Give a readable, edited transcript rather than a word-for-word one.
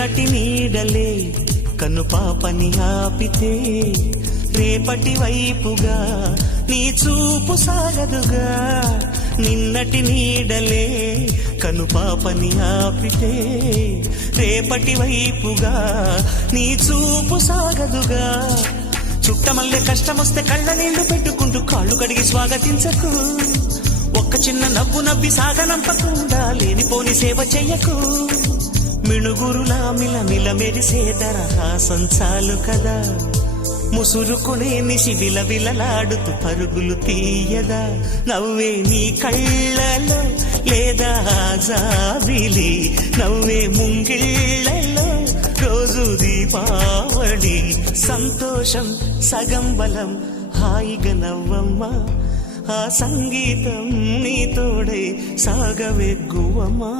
నిన్నటి నీడలే కను పాపని ఆపితే రేపటి వైపుగా నీ చూపు సాగదుగా. నిన్నటి నీడలే కను పాపని ఆపితే రేపటి వైపుగా నీ చూపు సాగదుగా. చుట్టమల్లె కష్టమొస్తే కళ్ళ నీళ్లు పెట్టుకుంటూ కాళ్ళు కడిగి స్వాగతించకు. ఒక్క చిన్న నవ్వు నవ్వి సాగనంపకుండా లేనిపోని సేవ చెయ్యకు. మిణుగురులా మిలమిల మెరిసే దరహాసం చాలు కదా. ముసురుకునే నిశి విలవిలలాడుతూ పరుగులు తీయదా. నవ్వే నీ కళ్ళలో లేదా జాబిలి, నవ్వే ముంగిళ్ళలో రోజు దీపావళి. సంతోషం సగం బలం హాయిగా నవ్వమ్మా, ఆ సంగీతం నీ తోడై సాగవెగ్గువమ్మా.